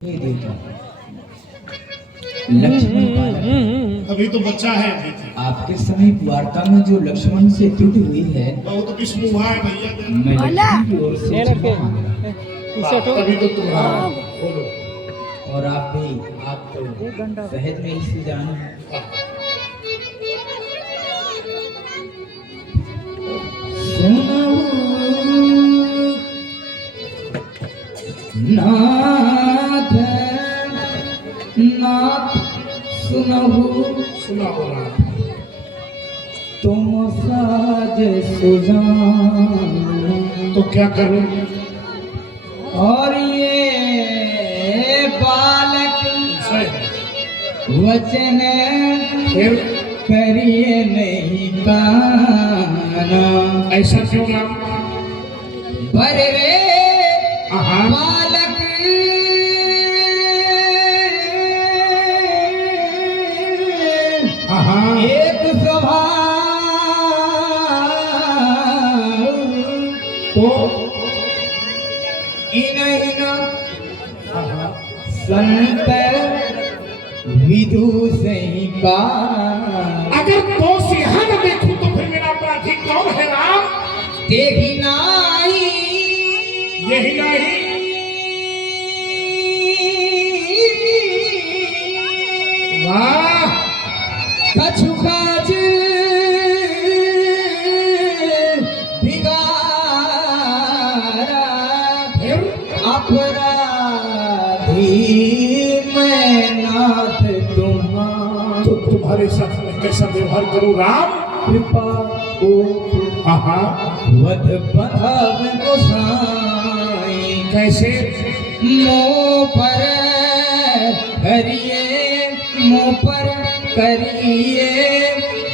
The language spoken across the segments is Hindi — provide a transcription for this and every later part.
लक्ष्मण अभी तो बच्चा है अभी तो। आपके समय वार्ता में जो लक्ष्मण से त्रुटि हुई है बहुत विष्णु है भैया। मैं लक्ष्मण की ओर से क्षमा मांग रहा हूं। तभी तो तुम्हारा बोलो। और आप तो सहज में इसे जानो। नाथ नाथ सुनहु सुनाओ ना। तुम साज सुजान। तो क्या करूं? और ये बालक वचन फिर करिए नहीं काना। ऐसा क्यों ना? पर रे हाँ बालक हाँ एक स्वभाव तो इन्हीं संत विदु सही का। अगर तो सिंहा न देखूं तो फिर मेरा अपराधी कौन है राम? देखी नाई यही नहीं। वाह कछु काज बिगाड़ा फिर अपराधी मैं नाथ तुम्हारा। तो तुम्हारे साथ मैं कैसा व्यवहार करूं राम? कृपा को हाँ वध बंधव गोसाई। कैसे? मुँह पर करिए मुँह पर करिए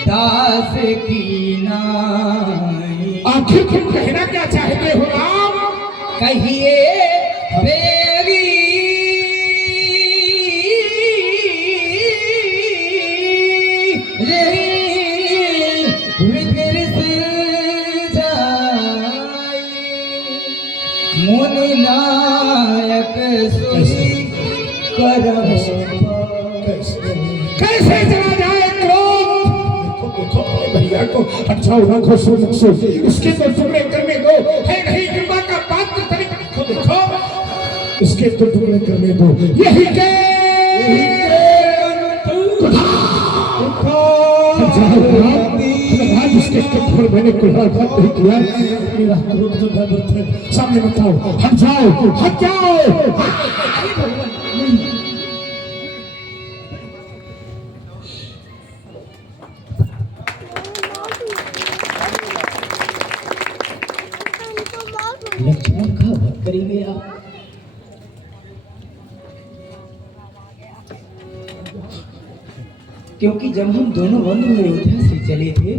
दास की नाई। आखिर तुम कहना क्या चाहते हो राम? कहिए देवी विधिर से जाई। मुनि नायक सुनी करम कैसे चला जाए क्रोध? देखो भैया को अच्छा होना खुश हो मुझसे। इसके तो टुकड़े करने दो। है नहीं कृपा का पात्र तरीका। देखो इसके तो टुकड़े करने दो। यही के इसके कठोर मैंने कुल्हाड़ घात नहीं किया। मेरा क्रोध तो दर्द है। सामने मत आओ। हट जाओ हट जाओ। लक्ष्मण का वध करेंगे आप। क्योंकि जब हम दोनों बंधु अयोध्या से चले थे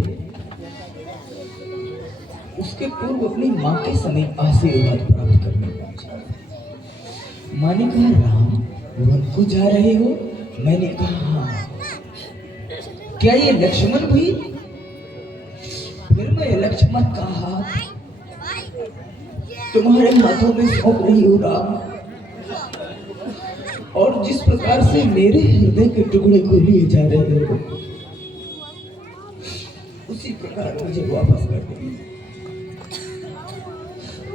उसके पूर्व अपनी माँ के समीप आशीर्वाद प्राप्त करने पहुंचे। माँ ने कहा राम वन को जा रहे हो? मैंने कहा हाँ। क्या ये लक्ष्मण भी? फिर मैं लक्ष्मण का हाथ तुम्हारे हाथों में सौंप रही हूँ राम। और जिस प्रकार से मेरे हृदय के टुकड़े को लिए जा रहे हो उसी प्रकार मुझे वापस कर देंगे।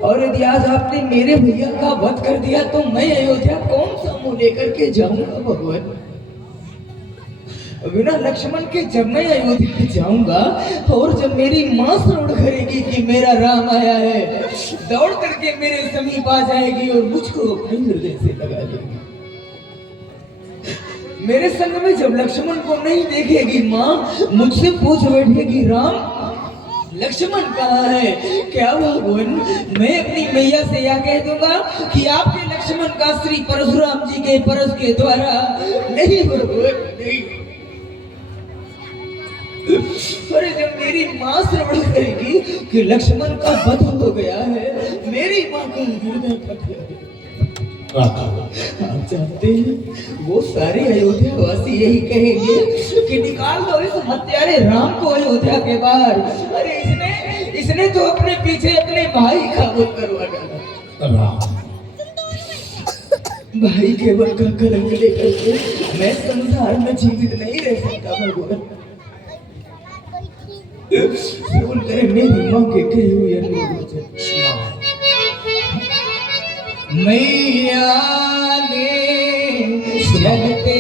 और यदि आज आपने मेरे भैया का वध कर दिया तो मैं अयोध्या कौन सा मुंह लेकर के जाऊंगा भगवान? बिना लक्ष्मण के जब मैं अयोध्या जाऊंगा और जब मेरी माँ श्रवण करेगी कि मेरा राम आया है दौड़ करके मेरे समीप आ जाएगी और मुझको अपने हृदय से लगा लेगी। मेरे संग में जब लक्ष्मण को नहीं देखेगी माँ मुझसे पूछ बैठेगी राम लक्ष्मण कहाँ है? क्या भगवान मैं अपनी मैया से यह कह दूंगा कि आपके लक्ष्मण का श्री परशुराम जी के परस के द्वारा नहीं भगवान नहीं। पर जब मेरी माँ श्रवण करेगी कि लक्ष्मण का वध हो गया है मेरी माँ का हृदय फट गया। आप जानते हैं वो सारे अयोध्या वासी यही कहेंगे कि निकाल दो इस हत्यारे राम को अयोध्या के बाहर। अरे इसने तो अपने पीछे अपने भाई का वध करवा डाला। भाई केवल का कलंक लेकर के मैं संसार में जीवित नहीं रह सकता भगवान। सुन करे मेरी माँ के कहे हुए अनुरोध। मैया ने चलते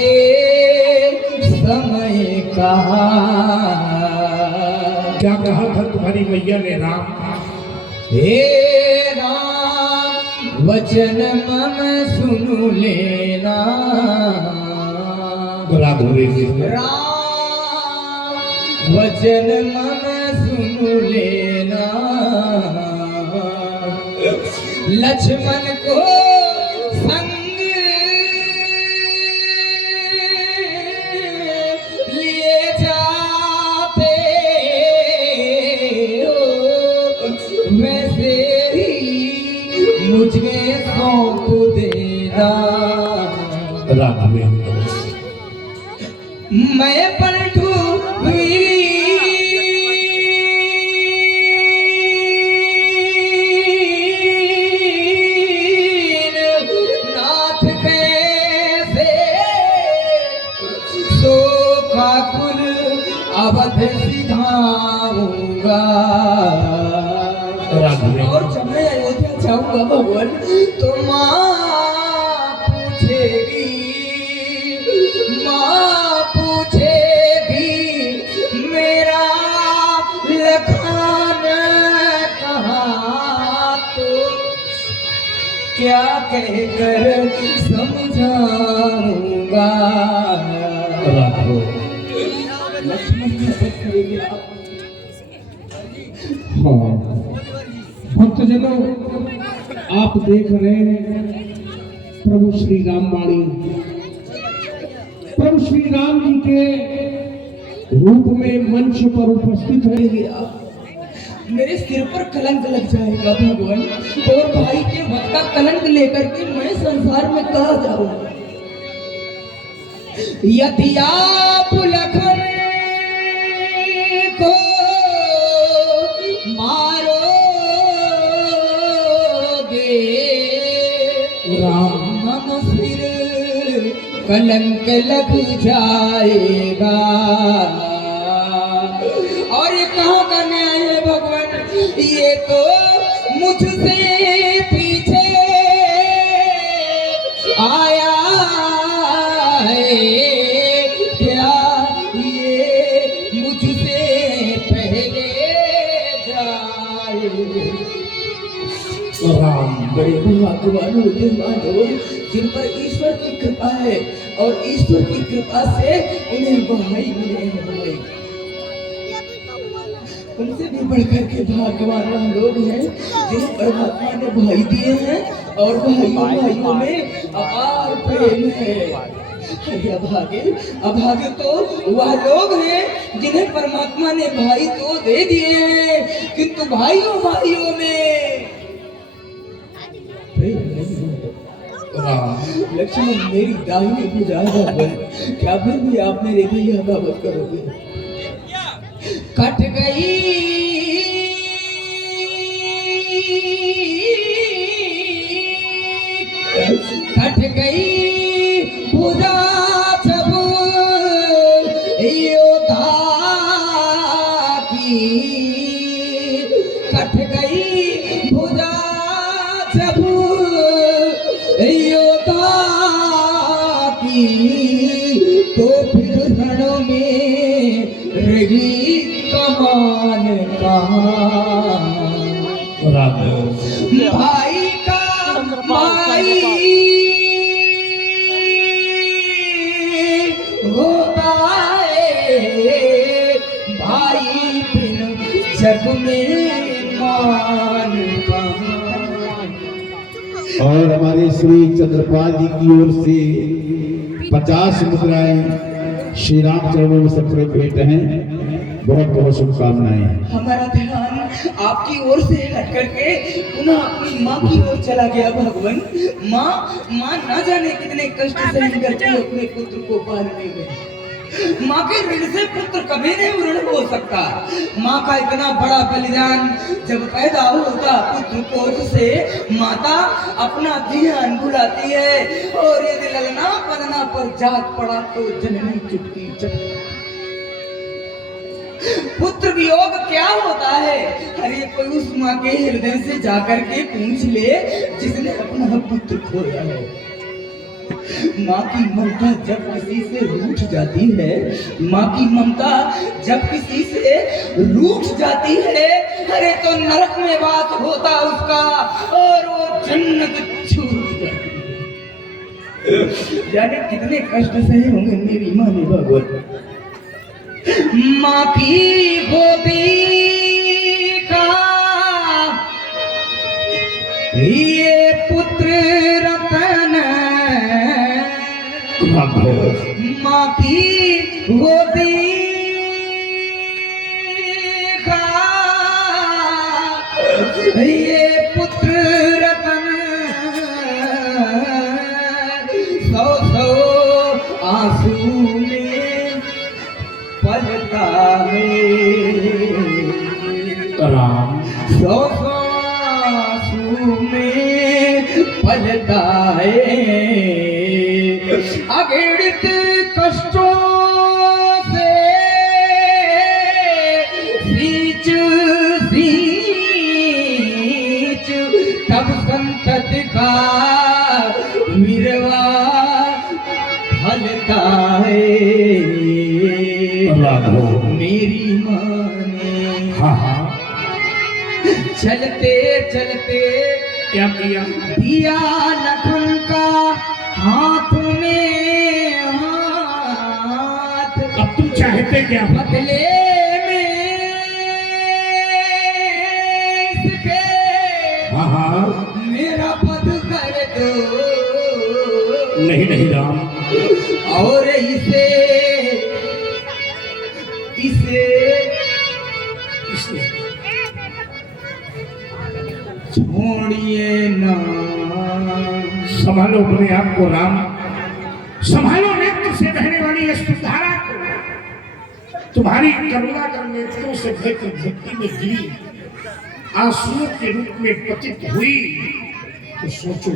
समय कहा, क्या कहा था तुम्हारी मैया ने राम? हे राम वचन मम सुन लेना। राघवे राम वचन मम सुन लेना। लक्ष्मण को संग लिए जाते हो, वैसे ही मुझे सौंप देना। राघवे मैं पलटू नाथ कैसे सो काकुल अवध सिधाऊंगा। और जब मैं अयोध्या जाऊंगा भगवान तो माँ पूछेगी मेरा लखान कहाँ, तो क्या कहकर समझाऊंगा। लक्ष्मण हाँ भक्तजनों, आप देख रहे हैं प्रभु श्री रामवाणी प्रभु श्री राम जी के रूप में मंच पर उपस्थित है। मेरे सिर पर कलंक लग जाएगा भगवान, और भाई के वध का कलंक लेकर के मैं संसार में कहाँ जाऊँ। यदि आप लखन को मारोगे राम मम सिर कलंक लग जाएगा। और ये कहाँ करने आए हैं भगवान? ये तो मुझसे पीछे आया है, क्या ये मुझसे पहले जाए। राम बड़े भाग्यवान होते मानव जिन पर ईश्वर की कृपा है, और ईश्वर की कृपा से उन्हें भाई मिले हैं। भाई उनसे भी बढ़कर के भाग्यवान लोग हैं जिन्हें परमात्मा ने भाई दिए हैं, और भाइयों में अपार प्रेम है। अभागे तो वह लोग हैं जिन्हें परमात्मा ने भाई तो दे दिए हैं, किंतु भाइयों में लक्ष्मण मेरी दाहिनी भुजा पर क्या फिर भी आप मेरे भैया का वध करोगे? कट गई भुजा जब योद्धा की, कट गई भुजा जब योद्धा की, तो फिर रण में रही कमान कहाँ। भाई का माई होता है, भाई बिन जग में मान कहाँ। और हमारे श्री चंद्रपाल जी की ओर से 50 मुद्राएं श्री राम चरणों में सबसे भेंट हैं। बहुत बहुत शुभकामनाएं। हमारा ध्यान आपकी ओर से हट करके पुनः अपनी माँ की ओर चला गया भगवान। माँ ना जाने कितने कष्ट सहन करके अपने पुत्र को पालने में। माँ के ऋण से पुत्र कभी नहीं ऋण हो सकता। माँ का इतना बड़ा बलिदान जब पैदा होता पुत्र कोख से, माता अपना ध्यान बुलाती है और यदि ललना पलना पर जात पड़ा तो जननी चुटकी चटकी। पुत्र वियोग क्या होता है? अरे कोई उस माँ के हृदय से जाकर के पूछ ले जिसने अपना पुत्र खोया है। माँ की ममता जब किसी से रूठ जाती है, माँ की ममता जब किसी से रूठ जाती है, अरे तो नरक में वास होता उसका और वो जन्नत छूट जाती है। जाने कितने कष्ट सहे होंगे मेरी माँ ने भगवत। माँ की गोदी का ये पुत्र रतन, माँ की गोदी का ये पुत्र रतन, सौ सौ आंसू में पलता है राम। सौ सौ आंसू में पलता है। अगणित कष्टों से सींच सींच तब संतत का विरवा फलता है। मेरी माँ ने चलते चलते क्या किया? दिया लखन का हाथ में हाथ। अब तुम चाहते क्या? बदले में इसके मेरा पद कर दो। नहीं नहीं राम, और इसे छोड़िए ना। संभालो अपने आप को राम, संभालो नेत्र से बहने वाली इस धारा को। तुम्हारी करुणा कर नेत्रों से बहकर धरती में गिरी, आंसुओं के रूप में पतित हुई, तो सोचो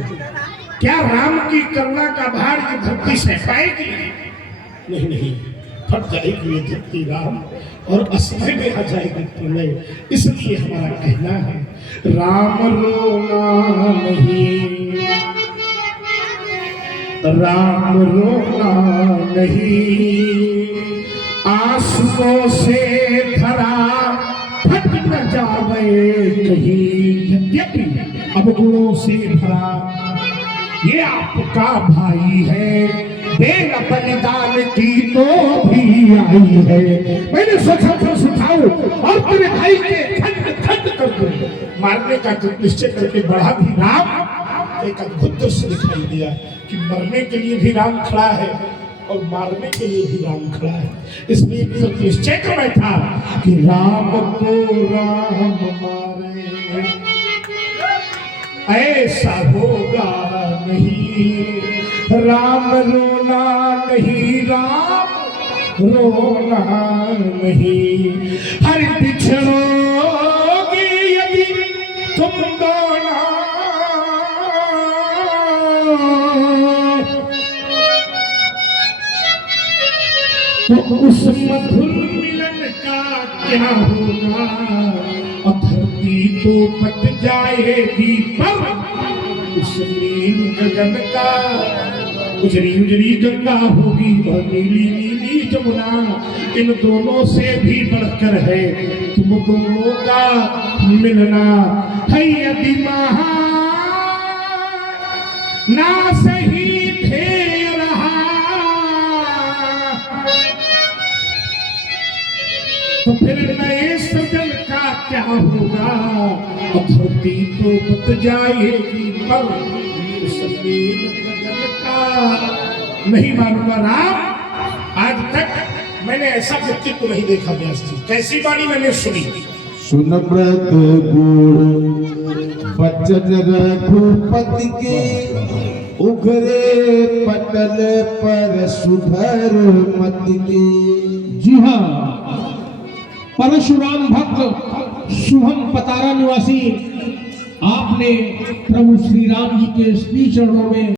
क्या राम की करुणा का भार ये धरती सह पाएगी? नहीं नहीं, फट जाएगी ये धरती राम, और असमय में आ जाएगी प्रलय। इसलिए हमारा कहना है राम रोना नहीं, राम रोना नहीं, आंसुओं से धरा फट न जावे कहीं। यद्यपि अवगुणों से भरा ये आपका भाई है, बेला बलिदान की तो भी आई है। मैंने सोचा था सुझाऊ और तेरे भाई के खंड खंड कर दूं। मारने का निश्चय करके बढ़ा भी राम। एक अद्भुत दृश्य दिखाई दिया कि मरने के लिए भी राम खड़ा है और मारने के लिए भी राम खड़ा है। इसलिए निश्चय कर बैठा कि राम को राम मारे ऐसा होगा नहीं, राम रोना नहीं, राम रोना नहीं। हर बिछड़ोगी यदि तुम दोनों, तो उस मधुर मिलन का क्या होगा? और धरती तो पट जाएगी पर उस नील गगन का उजरी उजरी गंगा होगी और नीली नीली जमुना। इन दोनों से भी बढ़कर है तुम दोनों का मिलना है। यदि महा ना सही थे रहा तो फिर नए सजन का क्या होगा? धरती तो बत जाएगी पर उस नील गगन का नहीं मारूंगा राम। आज तक मैंने ऐसा व्यक्तित्व नहीं देखा व्यास जी। कैसी वाणी मैंने सुनी, सुन व्रत गुण बचन रघुपति के, उघरे पटल पर सुधर मत के। जी हाँ, परशुराम भक्त शुभम पतारा निवासी आपने प्रभु श्री राम जी के श्री चरणों में